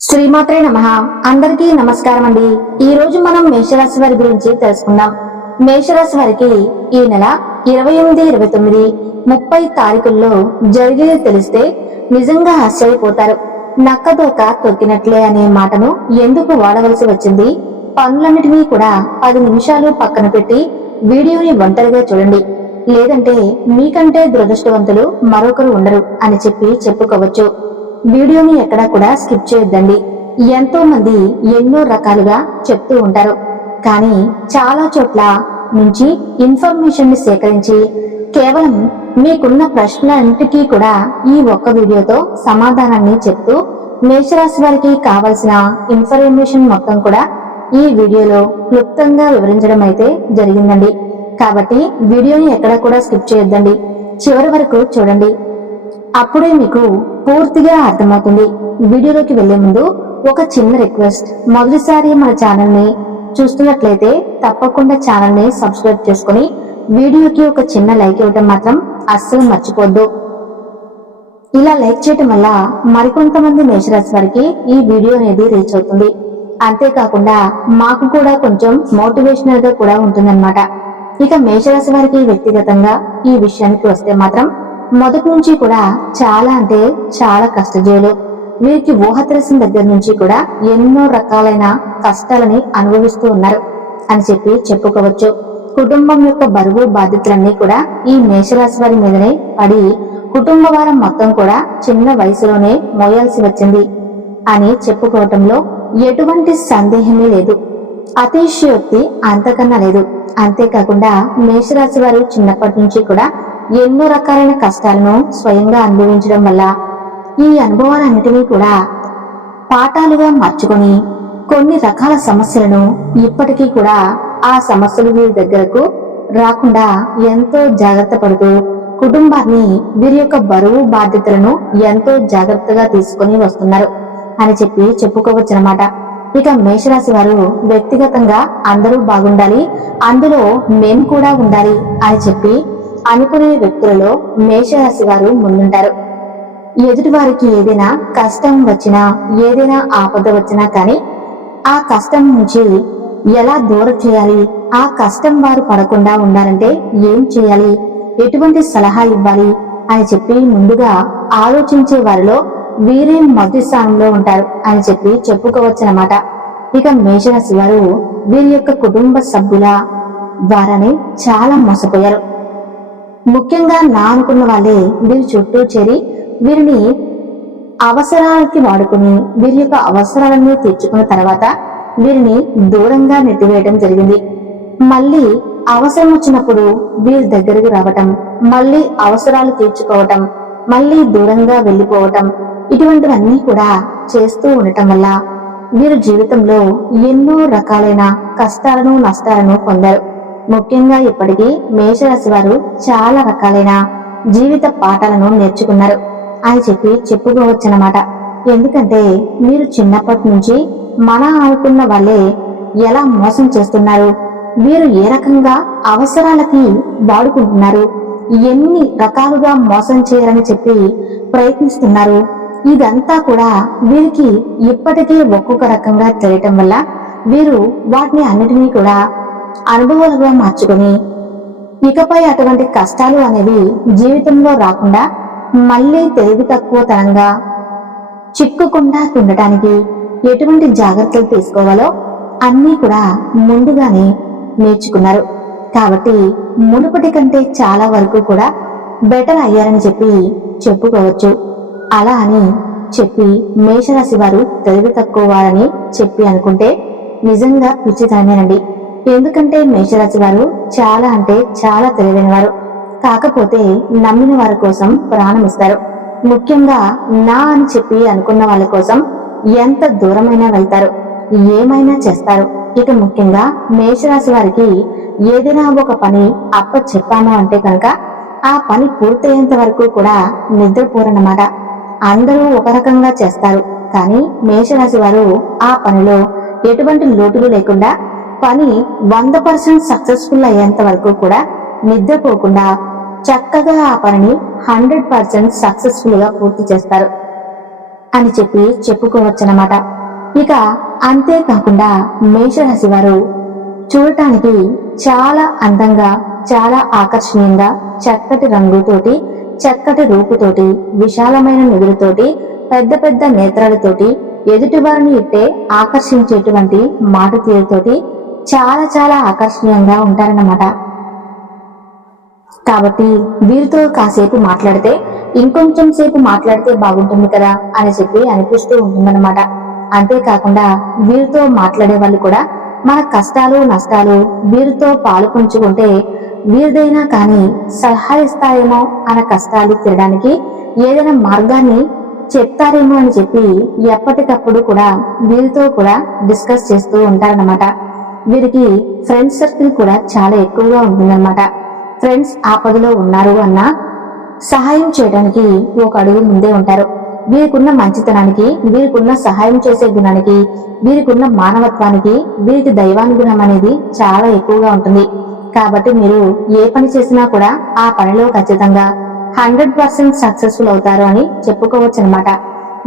శ్రీమాత్రే నమః. అందరికీ నమస్కారం అండి. ఈ రోజు మనం మేషరాశి వారి గురించి తెలుసుకుందాం. మేషరాశి వారికి ఈ నెల 28, 29, 30 తారీఖుల్లో జరిగేది తెలిస్తే నిజంగా ఆశ్చర్యపోతారు. నక్కదోక తొక్కినట్లే అనే మాటను ఎందుకు వాడవలసి వచ్చింది? పనులన్నిటినీ కూడా 10 నిమిషాలు పక్కన పెట్టి వీడియోని ఒంటరిగా చూడండి. లేదంటే మీకంటే దురదృష్టవంతులు మరొకరు ఉండరు అని చెప్పుకోవచ్చు. వీడియోని ఎక్కడా కూడా స్కిప్ చేయొద్దండి. ఎంతో మంది ఎన్నో రకాలుగా చెప్తూ ఉంటారు, కానీ చాలా చోట్ల నుంచి ఇన్ఫర్మేషన్ ని సేకరించి కేవలం మీకున్న ప్రశ్నలన్నిటికీ కూడా ఈ ఒక్క వీడియోతో సమాధానాన్ని చెప్తూ మేషరాశి వారికి కావలసిన ఇన్ఫర్మేషన్ మొత్తం కూడా ఈ వీడియోలో క్లుప్తంగా వివరించడం అయితే జరిగిందండి. కాబట్టి వీడియోని ఎక్కడా కూడా స్కిప్ చేయొద్దండి, చివరి వరకు చూడండి. అప్పుడే మీకు పూర్తిగా అర్థమవుతుంది. వీడియోలోకి వెళ్లే ముందు ఒక చిన్న రిక్వెస్ట్, మొదటిసారి మన ఛానల్ ని చూస్తున్నట్లయితే తప్పకుండా ఛానల్ ని సబ్స్క్రైబ్ చేసుకుని వీడియోకి ఒక చిన్న లైక్ ఇవ్వడం మాత్రం అస్సలు మర్చిపోద్దు. ఇలా లైక్ చేయటం వల్ల మరికొంతమంది మేషరాశి వారికి ఈ వీడియో అనేది రీచ్ అవుతుంది. అంతేకాకుండా మాకు కూడా కొంచెం మోటివేషనల్ గా కూడా ఉంటుందన్నమాట. ఇక మేషరాశి వారికి వ్యక్తిగతంగా ఈ విషయానికి వస్తే మాత్రం మొదటి నుంచి కూడా చాలా అంటే చాలా కష్టజీవులు. వీరికి ఊహ తెలిసిన దగ్గర నుంచి కూడా ఎన్నో రకాలైన కష్టాలని అనుభవిస్తూ ఉన్నారు అని చెప్పుకోవచ్చు. కుటుంబం యొక్క బరువు బాధ్యతలన్నీ కూడా ఈ మేషరాశి వారి మీదనే పడి కుటుంబ వారం మొత్తం కూడా చిన్న వయసులోనే మోయాల్సి వచ్చింది అని చెప్పుకోవటంలో ఎటువంటి సందేహమే లేదు. అతిశయోక్తి అంతకన్నా లేదు. అంతేకాకుండా మేషరాశి వారు చిన్నప్పటి నుంచి కూడా ఎన్నో రకాలైన కష్టాలను స్వయంగా అనుభవించడం వల్ల ఈ అనుభవాలన్నిటినీ కూడా పాఠాలుగా మార్చుకొని కొన్ని రకాల సమస్యలను ఇప్పటికీ కూడా ఆ సమస్యలు వీరి దగ్గరకు రాకుండా ఎంతో జాగ్రత్త పడుతూ కుటుంబాన్ని వీరి యొక్క బరువు బాధ్యతలను ఎంతో జాగ్రత్తగా తీసుకొని వస్తున్నారు అని చెప్పుకోవచ్చు అన్నమాట. ఇక మేషరాశి వారు వ్యక్తిగతంగా అందరూ బాగుండాలి, అందులో మేము కూడా ఉండాలి అని అనుకునే వ్యక్తులలో మేషరాశి వారు ముందుంటారు. ఎదుటి వారికి ఏదైనా కష్టం వచ్చినా, ఏదైనా ఆపద వచ్చినా కానీ ఆ కష్టం నుంచి ఎలా దూరం చేయాలి, ఆ కష్టం వారు పడకుండా ఉండాలంటే ఏం చేయాలి, ఎటువంటి సలహా ఇవ్వాలి అని ముందుగా ఆలోచించే వారిలో వీరే మొదటి స్థానంలో ఉంటారు అని చెప్పుకోవచ్చు అన్నమాట. ఇక మేషరాశి వారు వీరి యొక్క కుటుంబ సభ్యుల ద్వారానే చాలా మోసపోయారు. ముఖ్యంగా నా అనుకున్న వాళ్ళే వీరి చుట్టూ చేరి వీరిని అవసరాలకి వాడుకుని వీరి యొక్క అవసరాలను తీర్చుకున్న తర్వాత వీరిని దూరంగా నెట్టివేయడం జరిగింది. మళ్ళీ అవసరం వచ్చినప్పుడు వీరి దగ్గరకు రావటం, మళ్ళీ అవసరాలు తీర్చుకోవటం, మళ్ళీ దూరంగా వెళ్లిపోవటం, ఇటువంటివన్నీ కూడా చేస్తూ ఉండటం వల్ల వీరు జీవితంలో ఎన్నో రకాలైన కష్టాలను నష్టాలను పొందారు. ముఖ్యంగా ఇప్పటికీ మేషరాశి వారు చాలా రకాలైన జీవిత పాఠాలను నేర్చుకున్నారు అని చెప్పుకోవచ్చు అన్నమాట. ఎందుకంటే మీరు చిన్నప్పటి నుంచి మన అనుకున్న వాళ్ళే ఎలా మోసం చేస్తున్నారు, వీరు ఏ రకంగా అవసరాలకి వాడుకుంటున్నారు, ఎన్ని రకాలుగా మోసం చేయాలని ప్రయత్నిస్తున్నారు, ఇదంతా కూడా వీరికి ఇప్పటికే ఒక్కొక్క రకంగా తెలియటం వల్ల వీరు వాటిని అన్నిటినీ కూడా అనుభవాలుగా మార్చుకుని ఇకపై అటువంటి కష్టాలు అనేవి జీవితంలో రాకుండా మళ్ళీ తెలివి తక్కువ తనంగా చిక్కుకుండా ఉండటానికి ఎటువంటి జాగ్రత్తలు తీసుకోవాలో అన్నీ కూడా ముందుగానే నేర్చుకున్నారు. కాబట్టి మునుపటి కంటే చాలా వరకు కూడా బెటర్ అయ్యారని చెప్పుకోవచ్చు. అలా అని మేషరాశి వారు తెలివి తక్కువ వారని అనుకుంటే నిజంగా పిచ్చితనమేనండి. ఎందుకంటే మేషరాశి వారు చాలా అంటే చాలా తెలివైన వారు. కాకపోతే నమ్మిన వారి కోసం ప్రాణం ఇస్తారు. ముఖ్యంగా నా అని అనుకున్న వాళ్ళ కోసం ఎంత దూరమైనా వెళ్తారు, ఏమైనా చేస్తారు. ఇక ముఖ్యంగా మేషరాశి వారికి ఏదైనా ఒక పని చెప్పాను అంటే కనుక ఆ పని పూర్తయ్యేంత వరకు కూడా నిద్రపోరన్నమాట. అందరూ ఒక రకంగా చేస్తారు, కానీ మేషరాశి వారు ఆ పనిలో ఎటువంటి లోటులు లేకుండా పని 100% సక్సెస్ఫుల్ అయ్యేంత వరకు కూడా నిద్రపోకుండా చక్కగా ఆ పనిని 100% సక్సెస్ఫుల్ గా పూర్తి చేస్తారు. అని చెప్పి చెప్పుకోవచ్చనమాట. ఇక అంతేకాకుండా మేషరాశి వారు చూడటానికి చాలా అందంగా, చాలా ఆకర్షణీయంగా, చక్కటి రంగుతోటి, చక్కటి రూపుతోటి, విశాలమైన నిధులతోటి, పెద్ద పెద్ద నేత్రాలతోటి, ఎదుటి వారిని ఇట్టే ఆకర్షించేటువంటి మాట తీరుతోటి చాలా చాలా ఆకర్షణీయంగా ఉంటారన్నమాట. కాబట్టి వీరితో కాసేపు మాట్లాడితే ఇంకొంచెం సేపు మాట్లాడితే బాగుంటుంది కదా అని చెప్పి అనిపిస్తూ ఉంటుందన్నమాట. అంతేకాకుండా వీరితో మాట్లాడే వాళ్ళు కూడా మన కష్టాలు నష్టాలు వీరితో పాలు పంచుకుంటే వీరిదైనా కానీ సలహా ఇస్తారేమో అన్న కష్టాలు తీరడానికి ఏదైనా మార్గాన్ని చెప్తారేమో అని చెప్పి ఎప్పటికప్పుడు కూడా వీరితో కూడా డిస్కస్ చేస్తూ ఉంటారన్నమాట. వీరికి ఫ్రెండ్స్ సర్కిల్ కూడా చాలా ఎక్కువగా ఉంటుందన్నమాట. ఫ్రెండ్స్ ఆపదలో ఉన్నారు అన్న సహాయం చేయడానికి ఒక అడుగు ముందే ఉంటారు. వీరికున్న మంచితనానికి, వీరికున్న సహాయం చేసే గుణానికి, వీరికున్న మానవత్వానికి, వీరికి దైవానుగుణం అనేది చాలా ఎక్కువగా ఉంటుంది. కాబట్టి మీరు ఏ పని చేసినా కూడా ఆ పనిలో ఖచ్చితంగా 100% సక్సెస్ఫుల్ అవుతారు అని చెప్పుకోవచ్చు అనమాట.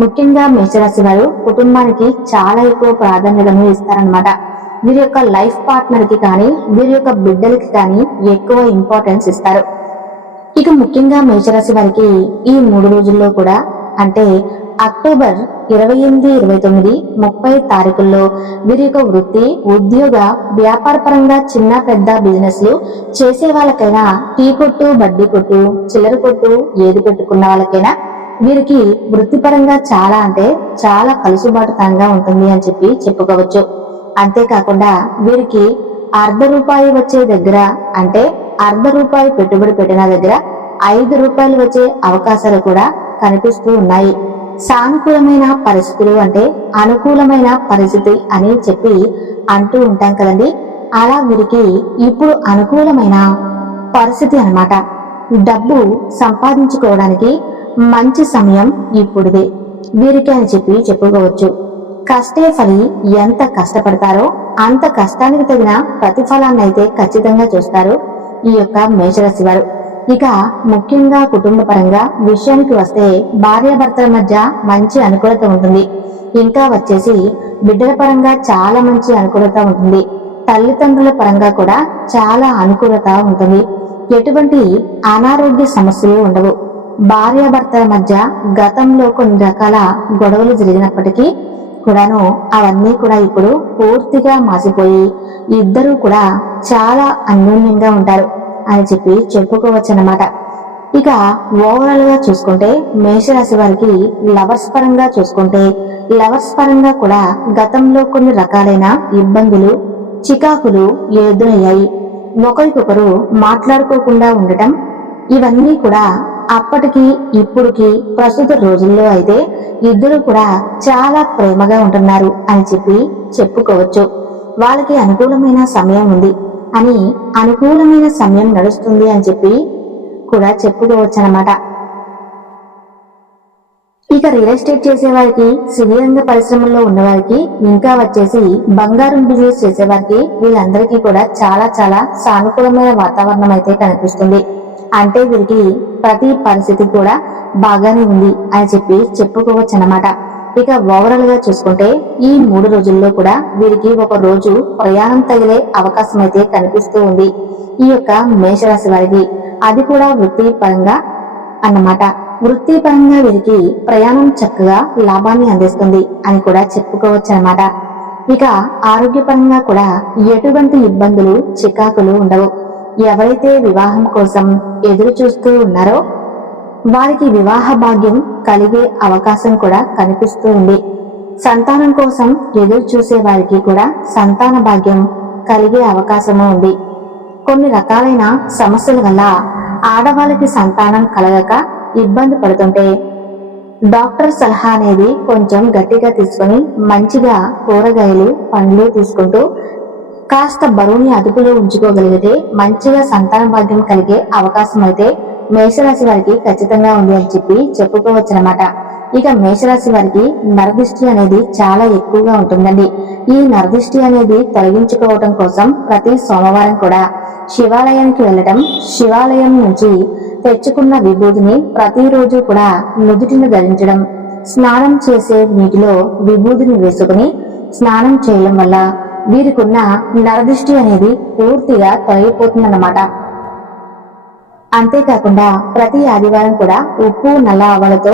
ముఖ్యంగా మేషరాశి వారు కుటుంబానికి చాలా ఎక్కువ ప్రాధాన్యతను ఇస్తారనమాట. వీరి యొక్క లైఫ్ పార్ట్నర్ కి కానీ, వీరి యొక్క బిడ్డలకి కానీ ఎక్కువ ఇంపార్టెన్స్ ఇస్తారు. ఇక ముఖ్యంగా మేషరాశి వారికి ఈ 3 రోజుల్లో కూడా అంటే అక్టోబర్ 28, 29, 30 తారీఖుల్లో వీరి యొక్క వృత్తి, ఉద్యోగ, వ్యాపార పరంగా చిన్న పెద్ద బిజినెస్లు చేసే వాళ్ళకైనా, టీ కొట్టు, బడ్డీ కొట్టు, చిల్లర కొట్టు ఏది పెట్టుకున్న వాళ్ళకైనా వీరికి వృత్తిపరంగా చాలా అంటే చాలా కలుసుబాటుతనంగా ఉంటుంది అని చెప్పి చెప్పుకోవచ్చు. అంతేకాకుండా వీరికి ₹1/2 వచ్చే దగ్గర అంటే ₹1/2 పెట్టుబడి పెట్టిన దగ్గర ₹5 వచ్చే అవకాశాలు కూడా కనిపిస్తూ ఉన్నాయి. సానుకూలమైన పరిస్థితులు అంటే అనుకూలమైన పరిస్థితి అని చెప్పి అంటూ ఉంటాం కదండి. అలా వీరికి ఇప్పుడు అనుకూలమైన పరిస్థితి అన్నమాట. డబ్బు సంపాదించుకోవడానికి మంచి సమయం ఇప్పుడుదే వీరికి అని చెప్పి చెప్పుకోవచ్చు. కష్టే ఫలి ఎంత కష్టపడతారో అంత కష్టానికి తగిన ప్రతిఫలాన్ని అయితే ఖచ్చితంగా చూస్తారు ఈ యొక్క మేషరాశి వారు. ఇక ముఖ్యంగా కుటుంబ పరంగా విషయానికి వస్తే భార్యాభర్తల మధ్య మంచి అనుకూలత ఉంటుంది. ఇంకా వచ్చేసి బిడ్డల పరంగా చాలా మంచి అనుకూలత ఉంటుంది. తల్లిదండ్రుల పరంగా కూడా చాలా అనుకూలత ఉంటుంది. ఎటువంటి అనారోగ్య సమస్యలు ఉండవు. భార్యాభర్తల మధ్య గతంలో కొన్ని రకాల గొడవలు జరిగినప్పటికీ కూడాను అవన్నీ కూడా ఇప్పుడు పూర్తిగా మాసిపోయి ఇద్దరూ కూడా చాలా అన్యోన్యంగా ఉంటారు అని చెప్పి చెప్పుకోవచ్చు అన్నమాట. ఇక ఓవరాల్ గా చూసుకుంటే మేషరాశి వారికి లవర్స్ పరంగా చూసుకుంటే లవర్స్ పరంగా కూడా గతంలో కొన్ని రకాలైన ఇబ్బందులు, చికాకులు ఎదురయ్యాయి. ఒకరికొకరు మాట్లాడుకోకుండా ఉండటం ఇవన్నీ కూడా అప్పటికి ఇప్పుడుకి ప్రస్తుత రోజుల్లో అయితే ఇద్దరు కూడా చాలా ప్రేమగా ఉంటున్నారు అని చెప్పి చెప్పుకోవచ్చు. వాళ్ళకి అనుకూలమైన సమయం ఉంది అని, అనుకూలమైన సమయం నడుస్తుంది అని చెప్పి కూడా చెప్పుకోవచ్చు అన్నమాట. ఇక రియల్ ఎస్టేట్ చేసే వారికి, సినీ రంగ పరిశ్రమల్లో ఉన్న వారికి, ఇంకా వచ్చేసి బంగారం బిజినెస్ చేసే వారికి వీళ్ళందరికీ కూడా చాలా చాలా సానుకూలమైన వాతావరణం అయితే కనిపిస్తుంది. అంటే వీరికి ప్రతి పరిస్థితి కూడా బాగానే ఉంది అని చెప్పి చెప్పుకోవచ్చు అన్నమాట. ఇక ఓవరాల్ గా చూసుకుంటే ఈ 3 రోజుల్లో కూడా వీరికి ఒక రోజు ప్రయాణం తగిలే అవకాశం అయితే కనిపిస్తూ ఉంది ఈ యొక్క మేషరాశి వారికి. అది కూడా వృత్తి పరంగా అన్నమాట. వృత్తి పరంగా వీరికి ప్రయాణం చక్కగా లాభాన్ని అందిస్తుంది అని కూడా చెప్పుకోవచ్చు అన్నమాట. ఇక ఆరోగ్యపరంగా కూడా ఎటువంటి ఇబ్బందులు, చికాకులు ఉండవు. ఎవరైతే వివాహం కోసం ఎదురు చూస్తూ ఉన్నారో వారికి వివాహ భాగ్యం కలిగే అవకాశం కూడా కనిపిస్తూ ఉంది. సంతానం కోసం ఎదురు చూసే వారికి కూడా సంతాన భాగ్యం కలిగే అవకాశము ఉంది. కొన్ని రకాలైన సమస్యల వల్ల ఆడవాళ్ళకి సంతానం కలగక ఇబ్బంది పడుతుంటే డాక్టర్ సలహా అనేది కొంచెం గట్టిగా తీసుకొని మంచిగా కూరగాయలు, పండ్లు తీసుకుంటూ కాస్త బరువుని అదుపులో ఉంచుకోగలిగితే మంచిగా సంతాన భాగ్యం కలిగే అవకాశం అయితే మేషరాశి వారికి ఖచ్చితంగా ఉంది అని చెప్పి చెప్పుకోవచ్చు అన్నమాట. ఇక మేషరాశి వారికి నరదిష్టి అనేది చాలా ఎక్కువగా ఉంటుందండి. ఈ నరదిష్టి అనేది తొలగించుకోవటం కోసం ప్రతి సోమవారం కూడా శివాలయానికి వెళ్ళడం, శివాలయం నుంచి తెచ్చుకున్న విభూతిని ప్రతిరోజు కూడా నుదుటిని ధరించడం, స్నానం చేసే నీటిలో విభూతిని వేసుకుని స్నానం చేయడం వల్ల వీరికున్న నరదృష్టి అనేది పూర్తిగా తొలగిపోతుందన్నమాట. అంతేకాకుండా ప్రతి ఆదివారం కూడా ఉప్పు నల్ల ఆవాలతో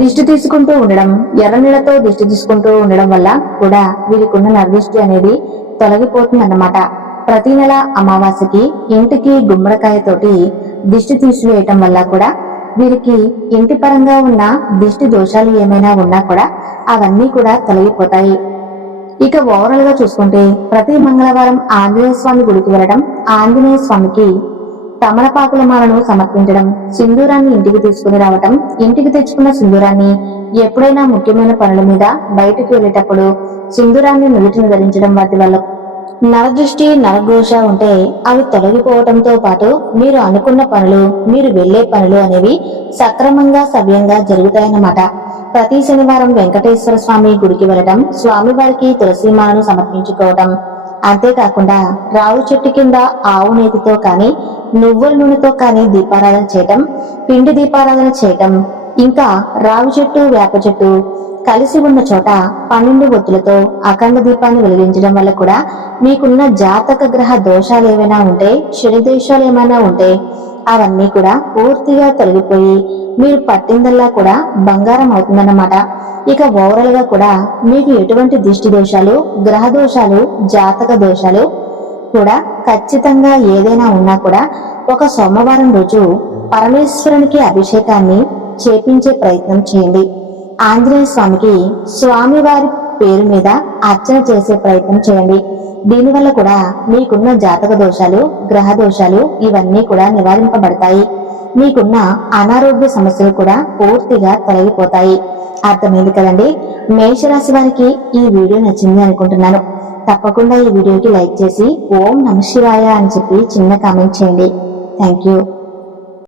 దిష్టి తీసుకుంటూ ఉండడం, ఎర్ర నీళ్లతో దిష్టి తీసుకుంటూ ఉండడం వల్ల కూడా వీరికున్న నరదృష్టి అనేది తొలగిపోతుందన్నమాట. ప్రతి నెల అమావాస్యకి ఇంటికి గుమ్మడికాయతోటి దిష్టి తీసివేయటం వల్ల కూడా వీరికి ఇంటి పరంగా ఉన్న దిష్టి దోషాలు ఏమైనా ఉన్నా కూడా అవన్నీ కూడా తొలగిపోతాయి. ఇక ఓవరాల్ గా చూసుకుంటే ప్రతి మంగళవారం ఆంజనేయ స్వామి గుడికి వెళ్ళడం, ఆంజనేయ స్వామికి తమలపాకుల మాలను సమర్పించడం, సింధూరాన్ని ఇంటికి తీసుకుని రావటం, ఇంటికి తెచ్చుకున్న సింధూరాన్ని ఎప్పుడైనా ముఖ్యమైన పనుల మీద బయటకు వెళ్లేటప్పుడు సింధూరాన్ని నుదుటిని ధరించడం వాటి వల్ల నరదృష్టి నరఘోష ఉంటే అవి తొలగిపోవటంతో పాటు మీరు అనుకున్న పనులు, మీరు వెళ్లే పనులు అనేవి సక్రమంగా సవ్యంగా జరుగుతాయన్నమాట. ప్రతి శనివారం వెంకటేశ్వర స్వామి గుడికి వెళ్ళటం, స్వామివారికి తులసిమాలను సమర్పించుకోవటం, అంతేకాకుండా రావు చెట్టు కింద ఆవు నేతితో కానీ నువ్వుల నూనెతో కానీ దీపారాధన చేయటం, పిండి దీపారాధన చేయటం, ఇంకా రావి చెట్టు వేప చెట్టు కలిసి ఉన్న చోట 12 ఒత్తులతో అఖండ దీపాన్ని వెలిగించడం వల్ల కూడా మీకున్న జాతక గ్రహ దోషాలు ఏమైనా ఉంటే, శని దోషాలు ఏమైనా ఉంటే అవన్నీ కూడా పూర్తిగా తొలగిపోయి మీరు పట్టిందల్లా కూడా బంగారం అవుతుందన్నమాట. ఇక ఓవరాల్ గా కూడా మీకు ఎటువంటి దిష్టి దోషాలు, గ్రహ దోషాలు, జాతక దోషాలు కూడా ఖచ్చితంగా ఏదైనా ఉన్నా కూడా ఒక సోమవారం రోజు పరమేశ్వరునికి అభిషేకాన్ని చేపించే ప్రయత్నం చేయండి. ఆంజనేయ స్వామికి స్వామివారి పేరు మీద అర్చన చేసే ప్రయత్నం చేయండి. దీనివల్ల కూడా మీకున్న జాతక దోషాలు, గ్రహ దోషాలు ఇవన్నీ కూడా నివారింపబడతాయి. మీకున్న అనారోగ్య సమస్యలు కూడా పూర్తిగా తొలగిపోతాయి. అర్థమైంది కదండి. మేషరాశి వారికి ఈ వీడియో నచ్చింది అనుకుంటున్నాను. తప్పకుండా ఈ వీడియోకి లైక్ చేసి ఓం నమః శివాయ అని చెప్పి చిన్న కామెంట్ చేయండి. Thank you.